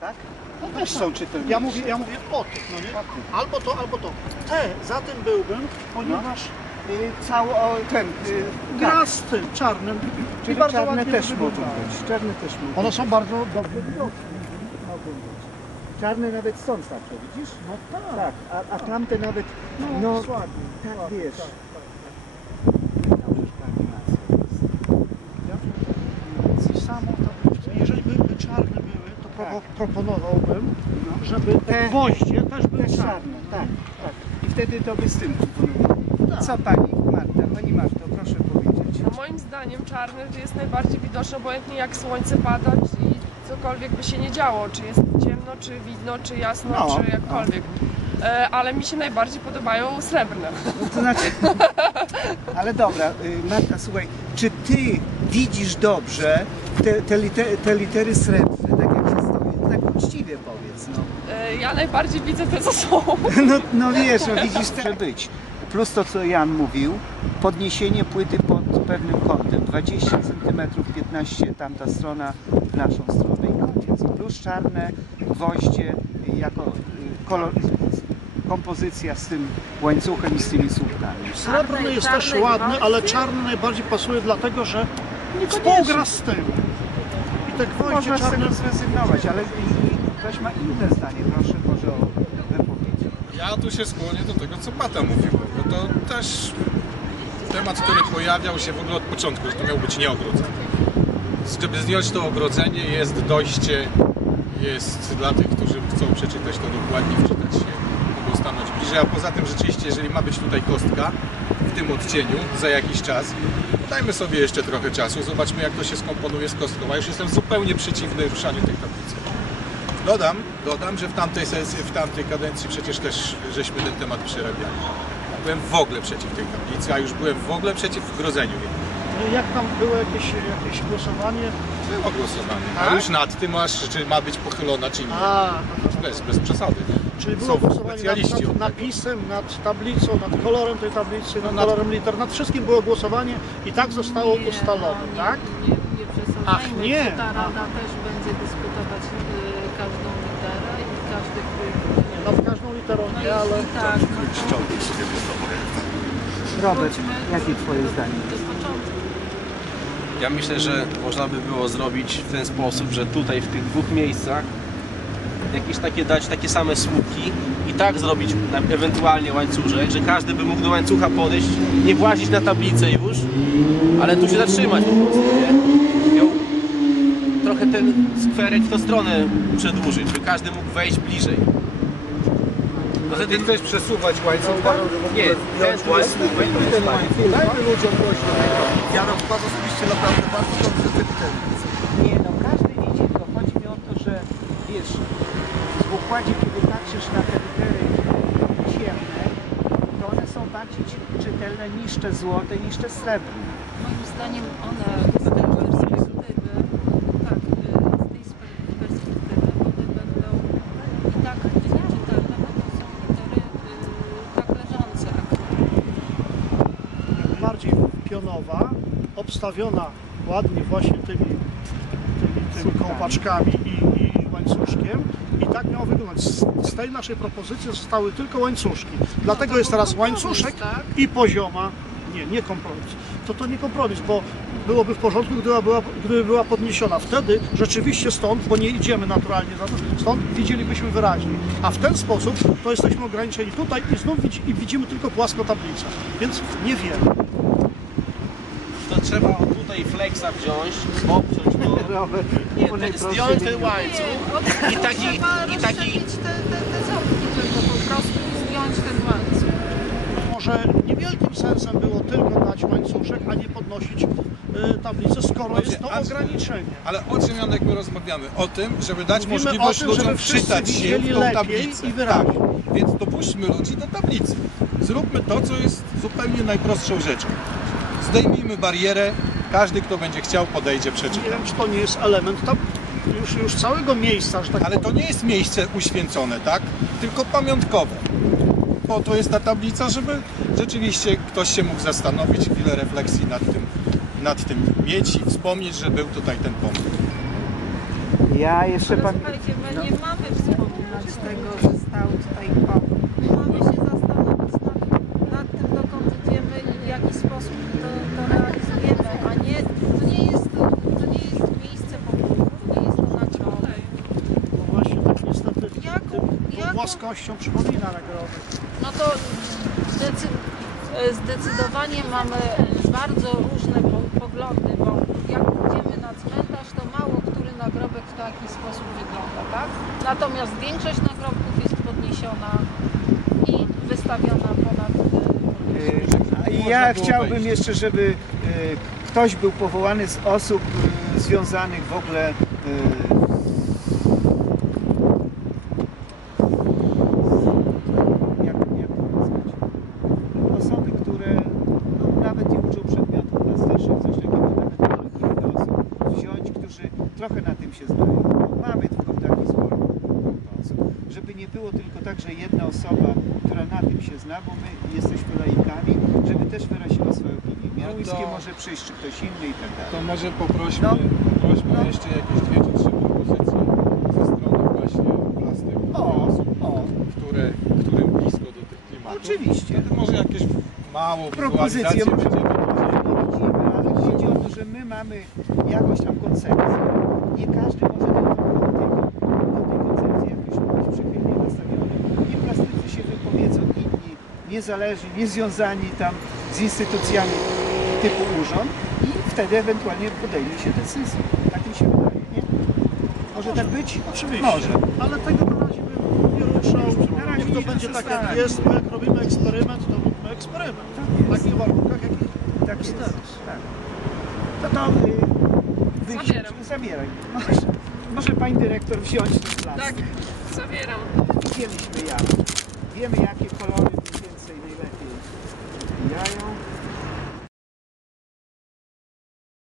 tak? No też są czytelnicze. Ja mówię, ja mówię o tych, no nie? Albo to, albo to. Te, za tym byłbym, ponieważ Y, Cało, o, ten, y, gra tak. z tym czarnym Czyli bardzo czarne ładnie też mogą wyglądają. być. Czarne też mogą One są bardzo dobrze widoczne. Mogą być. Czarne nawet stąd patrzę, widzisz? No tak. Tak, a, a tamte nawet, No, no, słabiej. tak słabiej, wiesz. tak, tak. Dobrze, ta animacja jest. Ja samo tabliczce, jeżeli byłyby czarne Tak. proponowałbym, No. żeby te Te- gwoździe też były Też czarne. czarne, tak, tak. I wtedy to by z tym. Tak. Co pani Marta, pani Marto, proszę powiedzieć. No moim zdaniem czarny jest najbardziej widoczny, obojętnie jak słońce pada i cokolwiek by się nie działo, czy jest ciemno, czy widno, czy jasno, No, czy jakkolwiek. E, ale mi się najbardziej podobają srebrne. No to znaczy, ale dobra, y, Marta, słuchaj, czy ty widzisz dobrze te, te, te litery srebrne, tak jak się stoi? Tak uczciwie powiedz, no. E, ja najbardziej widzę te, co są. No, no wiesz, no widzisz, może być. Plus to, co Jan mówił, podniesienie płyty pod pewnym kątem, 20 cm, 15 tamta strona, w naszą stronę i koniec. Plus czarne gwoździe jako y, kolor, kompozycja z tym łańcuchem i z tymi słupkami. Srebrny jest też ładny, ale czarny najbardziej pasuje dlatego, że współgra z tym. I te gwoździe Można z czarne... tego zrezygnować, ale ktoś ma inne zdanie, proszę może o wypowiedzi. Ja tu się skłonię do tego, co Pata mówił, bo to też temat, który pojawiał się w ogóle od początku, że to miał być nieogrodzenie. Żeby zdjąć to ogrodzenie jest dojście, jest dla tych, którzy chcą przeczytać to dokładnie, wczytać się, mogą stanąć bliżej, a poza tym rzeczywiście, jeżeli ma być tutaj kostka w tym odcieniu za jakiś czas, dajmy sobie jeszcze trochę czasu, zobaczmy jak to się skomponuje z kostką, a już jestem zupełnie przeciwny ruszaniu tej tablicy. Dodam, dodam, że w tamtej sesji, w tamtej kadencji przecież też żeśmy ten temat przerabiali. Byłem w ogóle przeciw tej tablicy, a już byłem w ogóle przeciw wgrodzeniu jej. Jak tam było jakieś, jakieś głosowanie? Było głosowanie. Tak? A już nad tym aż, czy ma być pochylona, czy nie. A, Bez, bez przesady. czyli było Są głosowanie nad, nad napisem, nad tablicą, nad kolorem tej tablicy, nad, nad- kolorem liter, nad wszystkim było głosowanie i tak zostało Nie, ustalone, no, tak? Nie, nie, nie przesadzajmy, Ach, nie. ta rada też będzie dyskutować każdą literę i każdy projekt. Nad każdą literą No nie, ale... jeśli tak, no to Robert, wróćmy jakie twoje zdanie? do początku. Ja myślę, że można by było zrobić w ten sposób, że tutaj w tych dwóch miejscach jakieś takie dać takie same słupki i tak zrobić na- ewentualnie łańcuszek, że każdy by mógł do łańcucha podejść, nie włazić na tablicę już, ale tu się zatrzymać po prostu, nie? Trochę ten skwerek w tę stronę przedłużyć, żeby każdy mógł wejść bliżej. Poza Ty tym, chcesz przesuwać łańcuch? nie, ten łańcuch, ten łańcuch. Dajmy ludziom tego. Ja na przykład osobiście naprawdę bardzo dobrze te litery widzę. Nie, no każdy widzi, tylko chodzi mi o to, że wiesz, w układzie, kiedy patrzysz na te litery ciemne, to one są bardziej czytelne niż te złote, niż te srebrne. Moim zdaniem one z tej perspektywy, tak, y, z tej spe- perspektywy one będą i tak czytelne, bo to są litery y, tak leżące akurat. Bardziej pionowa, obstawiona ładnie właśnie tymi, tymi, tymi kołpaczkami i, i łańcuszkiem. I tak miało wyglądać. Z, z tej naszej propozycji zostały tylko łańcuszki. Dlatego to jest teraz łańcuszek tak? i pozioma. Nie, nie kompromis. To to nie kompromis, bo byłoby w porządku, gdyby była, gdyby była podniesiona. Wtedy rzeczywiście stąd, bo nie idziemy naturalnie za to, stąd widzielibyśmy wyraźnie. A w ten sposób to jesteśmy ograniczeni tutaj i znów widzi, i widzimy tylko płasko tablicę. Więc nie wiemy. Trzeba tutaj flexa wziąć, obciąć to. Robert, Nie, te, zdjąć ten łańcuch i taki, Trzeba i taki, te, te, te ząbki tylko po prostu i zdjąć ten łańcuch. Może niewielkim sensem było tylko dać łańcuszek, a nie podnosić y, tablicy, skoro Dobrze, jest to a- ograniczenie. Ale o czym Janek my rozmawiamy? O tym, żeby dać Mówimy możliwość o tym, żeby ludziom wszyscy wczytać się widzieli w tą lepiej tablicę. i wyraźnie. Tak. Więc dopuśćmy ludzi do tablicy. Zróbmy to, co jest zupełnie najprostszą rzeczą. Zdejmijmy barierę, każdy, kto będzie chciał, podejdzie, Nie przeczyta. wiem, czy to nie jest element tam, już, już całego miejsca, że tak Ale to nie jest miejsce uświęcone, tak? Tylko pamiątkowe. Po to jest ta tablica, żeby rzeczywiście ktoś się mógł zastanowić, chwilę refleksji nad tym, nad tym mieć i wspomnieć, że był tutaj ten pomnik. Ja jeszcze Ale pan... słuchajcie, my no. nie mamy wspominać tego, że stał tutaj pokój. Płaskością przypomina nagrodę. No to zdecy- e, zdecydowanie mamy bardzo różne po- poglądy, bo jak idziemy na cmentarz, to mało który nagrobek w taki sposób wygląda, tak? Natomiast większość nagrobków jest podniesiona i wystawiona ponad e, Y, I ja chciałbym wejść. jeszcze, żeby ktoś był powołany z osób związanych w ogóle y, jak, jak to nazwać? Osoby, które no, nawet nie uczą przedmiotów plastycznych, coś takiego, nawet może kilka osób wziąć, którzy trochę na tym się. No, mamy tylko taki sport. Żeby nie było tylko tak, że jedna osoba, która na tym się zna, bo my jesteśmy laikami, żeby też wyraziła swoją opinię. Miałyńskie to- może przyjść, czy ktoś inny i tak dalej. To może poprośmy, No. poprośmy No. jeszcze jakieś dwie czy trzy propozycje ze strony właśnie plastyków O, osób, o. które, którym blisko do tych klimatów. Oczywiście. Wtedy może jakieś małą Propozycje będziemy nie widzimy, ale chodzi o to, że my mamy jakąś tam koncepcję. Nie każdy może do, tej koncepcji jakoś być przychylnie nastawiony. Nie plastycy się wypowiedzą inni, niezależni, niezwiązani tam z instytucjami typu urząd i wtedy ewentualnie podejmie się decyzji. Tak mi się wydaje, nie? Może tak być? Oczywiście. Może. Ale tego na razie bym nie ruszał. Na razie to będzie tak jak jest, bo jak robimy eksperyment, to róbmy eksperyment. W takich warunkach, jakich Tak jest jest. teraz. Tak. No to y, Zabieram. zabieraj. Może, może pani dyrektor wziąć ten plastik. Tak, zabieram. Wiemy jak. Wiemy jakie kolory mniej więcej najlepiej wbijają.